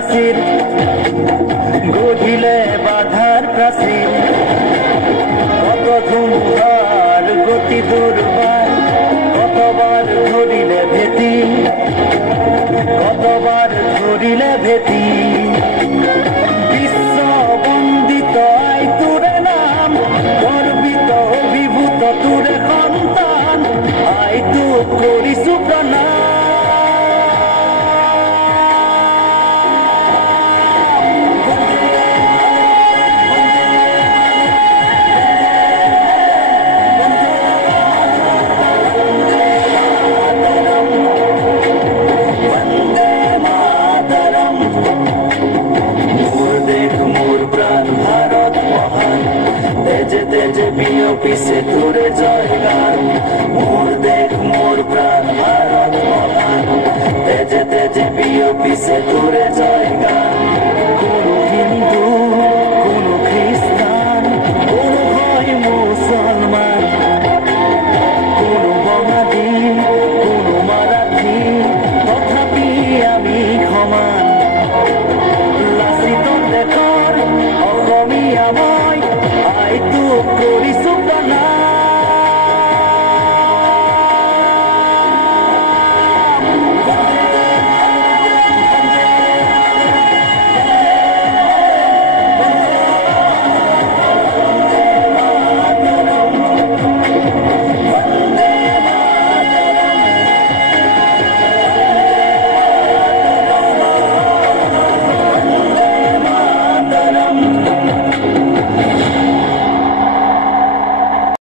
প্ৰাচীৰ গঢ়িলে বাধাৰ প্ৰাচীৰ কত ধুমুহাৰ গতি দুৰ্বাৰ কতবাৰ ধৰিলে ভেটি কতবাৰ ধৰিলে ভেটি বিশ্ব বন্দিত আই তোৰে নাম গৰ্বিত অভিভূত তোৰে সন্তান আই তোক কৰিছো প্ৰণাম তেজে তেজে বিয়পিছে তোৰে জয়গান মোৰ দেখ মোৰ প্ৰাণ ভাৰত মহান তেজে তেজে বিয়পিছে তোৰে জয়গান